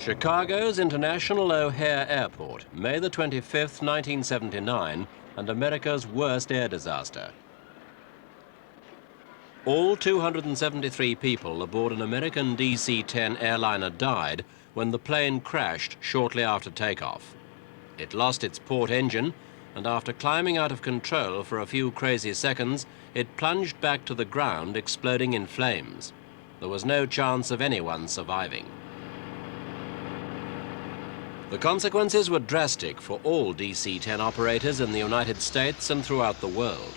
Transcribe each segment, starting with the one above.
Chicago's International O'Hare Airport, May the 25th, 1979, and America's worst air disaster. All 273 people aboard an American DC-10 airliner died when the plane crashed shortly after takeoff. It lost its port engine, and after climbing out of control for a few crazy seconds, it plunged back to the ground, exploding in flames. There was no chance of anyone surviving. The consequences were drastic for all DC-10 operators in the United States and throughout the world.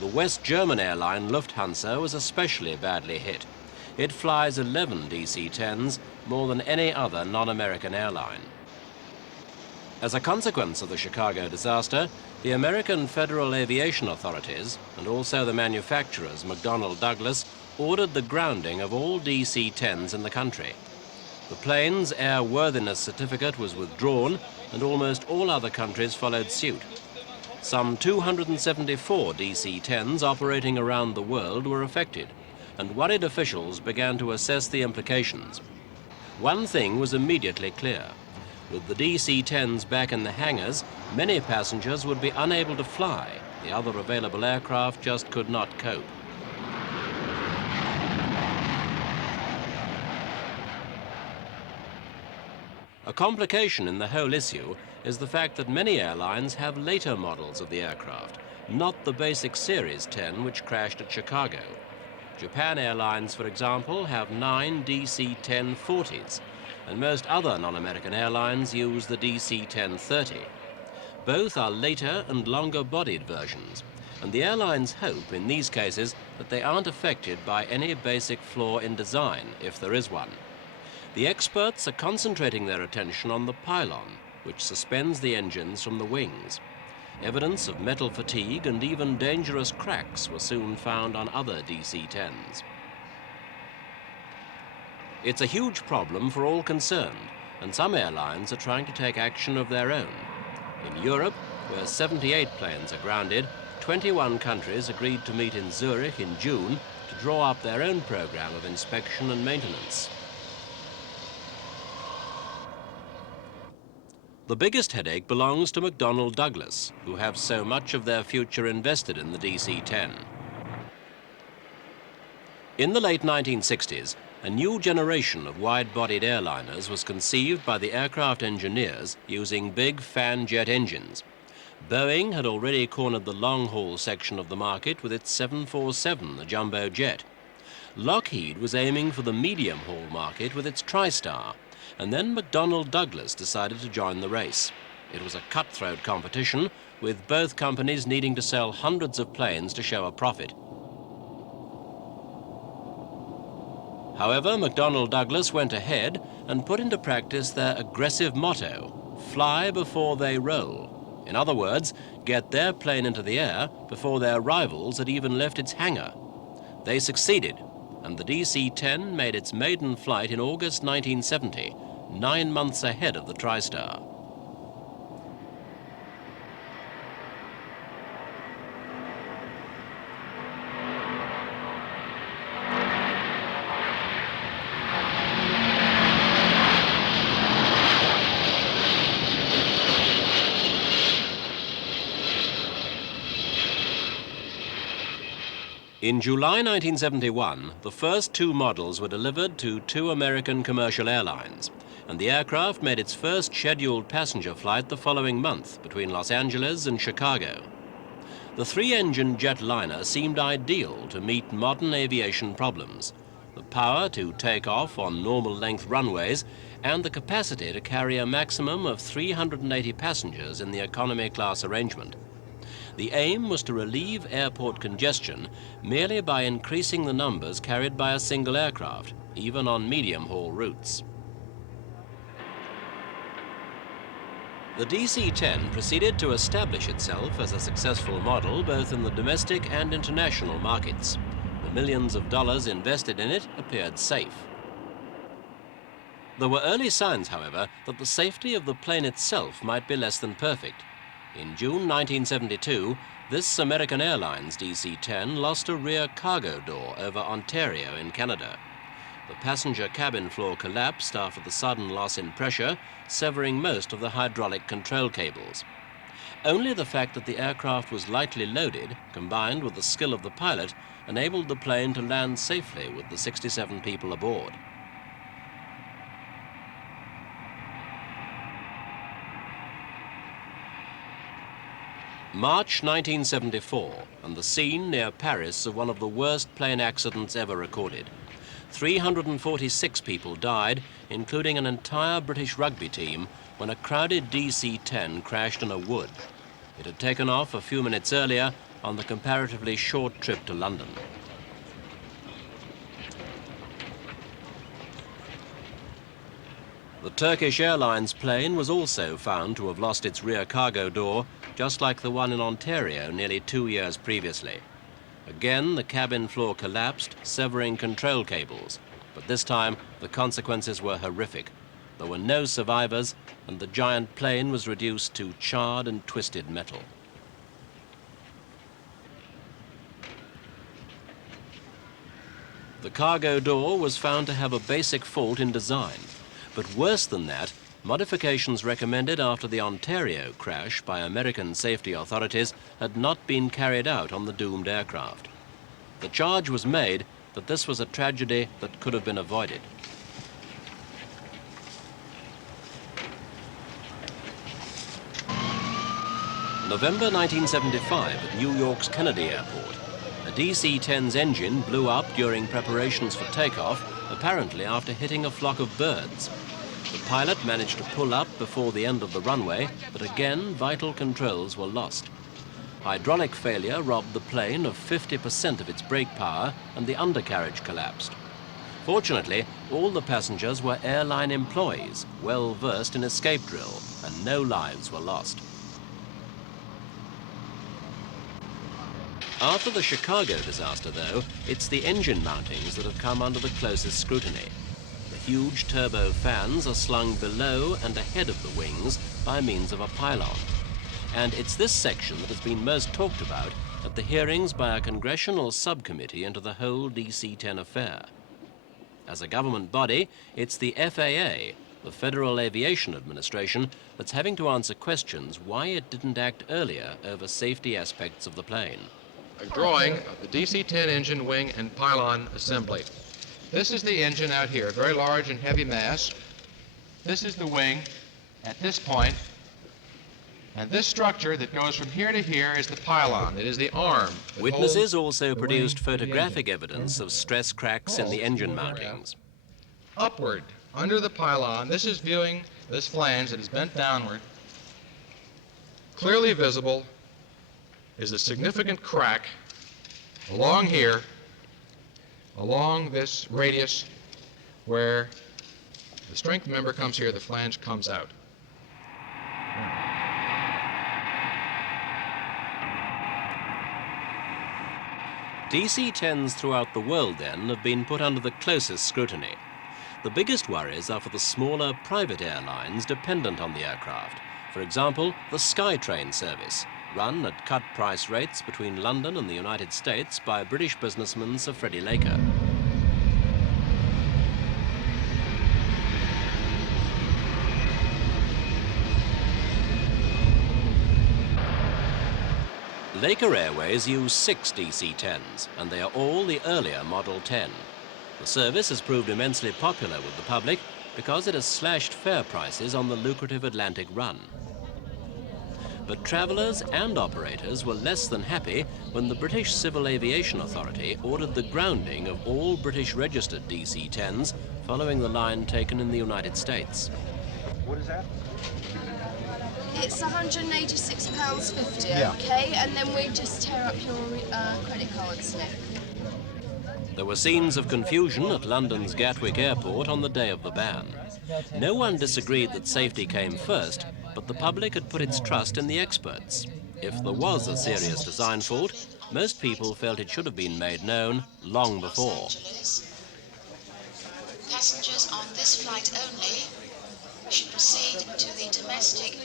The West German airline Lufthansa was especially badly hit. It flies 11 DC-10s, more than any other non-American airline. As a consequence of the Chicago disaster, the American Federal Aviation Authorities, and also the manufacturers McDonnell Douglas, ordered the grounding of all DC-10s in the country. The plane's airworthiness certificate was withdrawn, and almost all other countries followed suit. Some 274 DC-10s operating around the world were affected, and worried officials began to assess the implications. One thing was immediately clear. With the DC-10s back in the hangars, many passengers would be unable to fly. The other available aircraft just could not cope. A complication in the whole issue is the fact that many airlines have later models of the aircraft, not the basic Series 10 which crashed at Chicago. Japan Airlines, for example, have 9 DC-10-40s, and most other non-American airlines use the DC-10-30. Both are later and longer-bodied versions, and the airlines hope in these cases that they aren't affected by any basic flaw in design, if there is one. The experts are concentrating their attention on the pylon, which suspends the engines from the wings. Evidence of metal fatigue and even dangerous cracks were soon found on other DC-10s. It's a huge problem for all concerned, and some airlines are trying to take action of their own. In Europe, where 78 planes are grounded, 21 countries agreed to meet in Zurich in June to draw up their own program of inspection and maintenance. The biggest headache belongs to McDonnell Douglas, who have so much of their future invested in the DC-10. In the late 1960s, a new generation of wide-bodied airliners was conceived by the aircraft engineers using big fan jet engines. Boeing had already cornered the long-haul section of the market with its 747, the jumbo jet. Lockheed was aiming for the medium-haul market with its TriStar, and then McDonnell Douglas decided to join the race. It was a cutthroat competition, with both companies needing to sell hundreds of planes to show a profit. However, McDonnell Douglas went ahead and put into practice their aggressive motto, fly before they roll. In other words, get their plane into the air before their rivals had even left its hangar. They succeeded, and the DC-10 made its maiden flight in August 1970, 9 months ahead of the TriStar. In July 1971, the first 2 models were delivered to 2 American commercial airlines, and the aircraft made its first scheduled passenger flight the following month between Los Angeles and Chicago. The 3-engine jetliner seemed ideal to meet modern aviation problems: the power to take off on normal-length runways and the capacity to carry a maximum of 380 passengers in the economy class arrangement. The aim was to relieve airport congestion merely by increasing the numbers carried by a single aircraft, even on medium-haul routes. The DC-10 proceeded to establish itself as a successful model both in the domestic and international markets. The millions of dollars invested in it appeared safe. There were early signs, however, that the safety of the plane itself might be less than perfect. In June 1972, this American Airlines DC-10 lost a rear cargo door over Ontario in Canada. The passenger cabin floor collapsed after the sudden loss in pressure, severing most of the hydraulic control cables. Only the fact that the aircraft was lightly loaded, combined with the skill of the pilot, enabled the plane to land safely with the 67 people aboard. March 1974, and the scene near Paris of one of the worst plane accidents ever recorded. 346 people died, including an entire British rugby team, when a crowded DC10 crashed in a wood. It had taken off a few minutes earlier on the comparatively short trip to London. The Turkish Airlines plane was also found to have lost its rear cargo door, just like the one in Ontario nearly 2 years previously. Again, the cabin floor collapsed, severing control cables, but this time the consequences were horrific. There were no survivors, and the giant plane was reduced to charred and twisted metal. The cargo door was found to have a basic fault in design, but worse than that, modifications recommended after the Ontario crash by American safety authorities had not been carried out on the doomed aircraft. The charge was made that this was a tragedy that could have been avoided. November 1975 at New York's Kennedy Airport. A DC-10's engine blew up during preparations for takeoff, apparently after hitting a flock of birds. The pilot managed to pull up before the end of the runway, but again, vital controls were lost. Hydraulic failure robbed the plane of 50% of its brake power, and the undercarriage collapsed. Fortunately, all the passengers were airline employees, well versed in escape drill, and no lives were lost. After the Chicago disaster, though, it's the engine mountings that have come under the closest scrutiny. The huge turbo fans are slung below and ahead of the wings by means of a pylon. And it's this section that has been most talked about at the hearings by a congressional subcommittee into the whole DC-10 affair. As a government body, it's the FAA, the Federal Aviation Administration, that's having to answer questions why it didn't act earlier over safety aspects of the plane. A drawing of the DC-10 engine wing and pylon assembly. This is the engine out here, very large and heavy mass. This is the wing at this point, and this structure that goes from here to here is the pylon. It is the arm. Witnesses also produced photographic evidence of stress cracks in the engine mountings. Upward, under the pylon, this is viewing this flange that is bent downward. Clearly visible is a significant crack along here, along this radius, where the strength member comes here, the flange comes out. DC-10s throughout the world, then, have been put under the closest scrutiny. The biggest worries are for the smaller private airlines dependent on the aircraft. For example, the SkyTrain service, run at cut price rates between London and the United States by British businessman Sir Freddie Laker. Laker Airways use 6 DC-10s, and they are all the earlier Model 10. The service has proved immensely popular with the public because it has slashed fare prices on the lucrative Atlantic run. But travellers and operators were less than happy when the British Civil Aviation Authority ordered the grounding of all British registered DC-10s following the line taken in the United States. What is that? It's £186.50, Yeah. okay? And then we just tear up your credit card slip. There were scenes of confusion at London's Gatwick Airport on the day of the ban. No one disagreed that safety came first, but the public had put its trust in the experts. If there was a serious design fault, most people felt it should have been made known long before. Passengers on this flight only should proceed to the domestic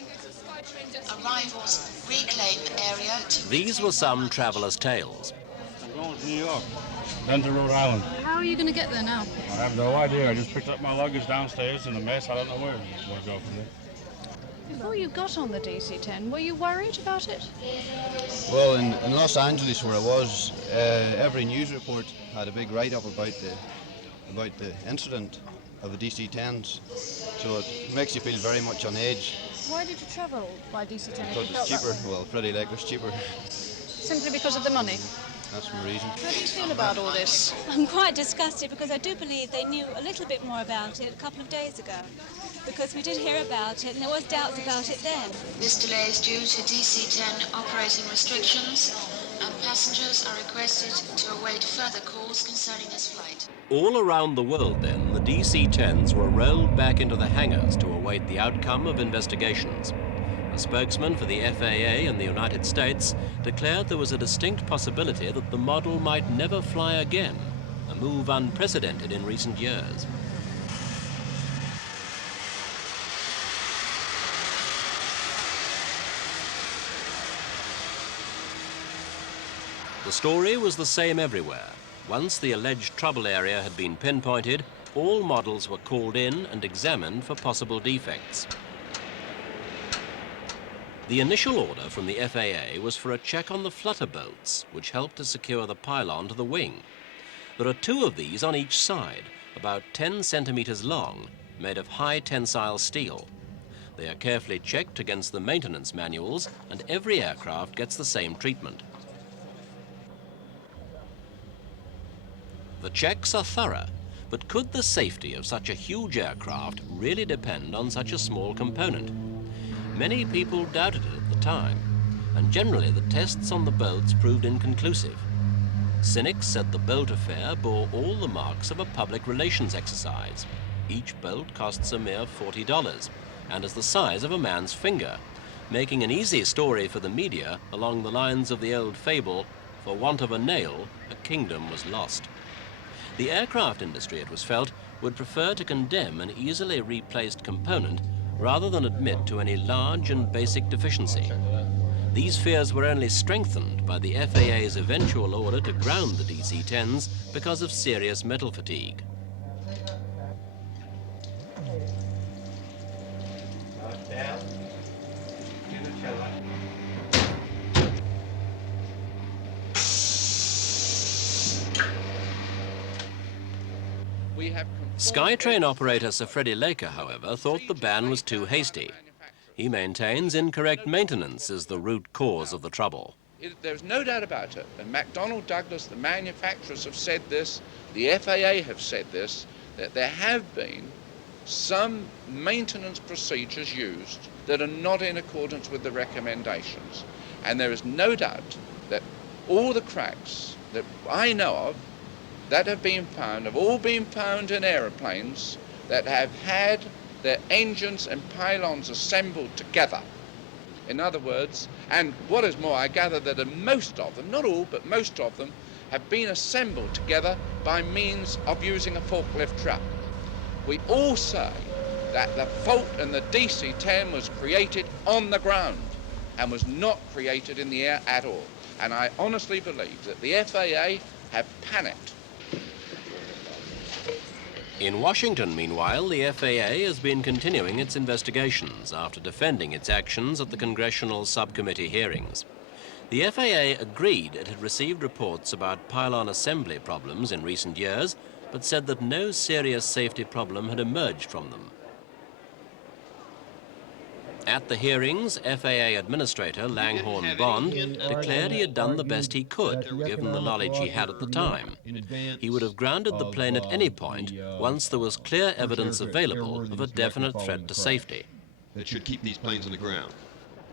arrivals reclaim area. These were some travellers' tales. I'm going to New York, then to Rhode Island. How are you going to get there now? I have no idea. I just picked up my luggage downstairs in a mess. I don't know where to go from there. Before you got on the DC10, were you worried about it? Well, in Los Angeles, where I was, every news report had a big write-up about the incident of the DC10s. So it makes you feel very much on edge. Why did you travel by DC10? Because it's cheaper. Well, pretty like it's cheaper. Simply because of the money? That's my reason. How do you feel about all this? I'm quite disgusted because I do believe they knew a little bit more about it a couple of days ago, because we did hear about it and there was doubts about it then. This delay is due to DC-10 operating restrictions, and passengers are requested to await further calls concerning this flight. All around the world then, the DC-10s were rolled back into the hangars to await the outcome of investigations. A spokesman for the FAA in the United States declared there was a distinct possibility that the model might never fly again, a move unprecedented in recent years. The story was the same everywhere. Once the alleged trouble area had been pinpointed, all models were called in and examined for possible defects. The initial order from the FAA was for a check on the flutter bolts, which helped to secure the pylon to the wing. There are 2 of these on each side, about 10 centimeters long, made of high tensile steel. They are carefully checked against the maintenance manuals, and every aircraft gets the same treatment. The checks are thorough, but could the safety of such a huge aircraft really depend on such a small component? Many people doubted it at the time, and generally the tests on the bolts proved inconclusive. Cynics said the bolt affair bore all the marks of a public relations exercise. Each bolt costs a mere $40 and is the size of a man's finger, making an easy story for the media along the lines of the old fable, "For want of a nail, a kingdom was lost." The aircraft industry, it was felt, would prefer to condemn an easily replaced component rather than admit to any large and basic deficiency. These fears were only strengthened by the FAA's eventual order to ground the DC-10s because of serious metal fatigue. SkyTrain operator Sir Freddie Laker, however, thought the ban was too hasty. He maintains incorrect maintenance is the root cause of the trouble. There's no doubt about it. And McDonnell Douglas, the manufacturers, have said this, the FAA have said this, that there have been some maintenance procedures used that are not in accordance with the recommendations. And there is no doubt that all the cracks that I know of that have been found have all been found in aeroplanes that have had their engines and pylons assembled together. In other words, and what is more, I gather that most of them, not all, but most of them, have been assembled together by means of using a forklift truck. We all say that the fault in the DC-10 was created on the ground and was not created in the air at all. And I honestly believe that the FAA have panicked. In Washington, meanwhile, the FAA has been continuing its investigations after defending its actions at the congressional subcommittee hearings. The FAA agreed it had received reports about pylon assembly problems in recent years, but said that no serious safety problem had emerged from them. At the hearings, FAA Administrator Langhorne Bond declared he had done the best he could, given the knowledge he had at the time. He would have grounded the plane at any point once there was clear evidence available of a definite threat to safety. That should keep these planes on the ground.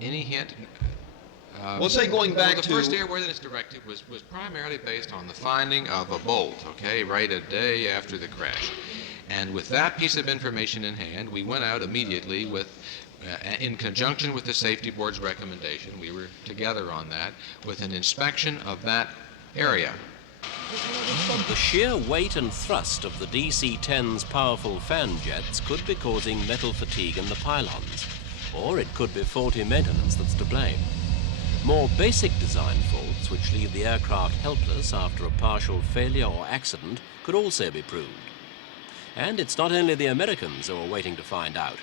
Any hint? Well, say going back the first airworthiness directive was primarily based on the finding of a bolt, okay, right a day after the crash. And with that piece of information in hand, we went out immediately with in conjunction with the safety board's recommendation, we were together on that, with an inspection of that area. The sheer weight and thrust of the DC-10's powerful fan jets could be causing metal fatigue in the pylons, or it could be faulty maintenance that's to blame. More basic design faults, which leave the aircraft helpless after a partial failure or accident, could also be proved. And it's not only the Americans who are waiting to find out.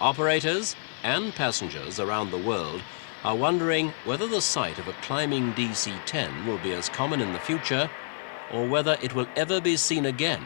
Operators and passengers around the world are wondering whether the sight of a climbing DC-10 will be as common in the future, or whether it will ever be seen again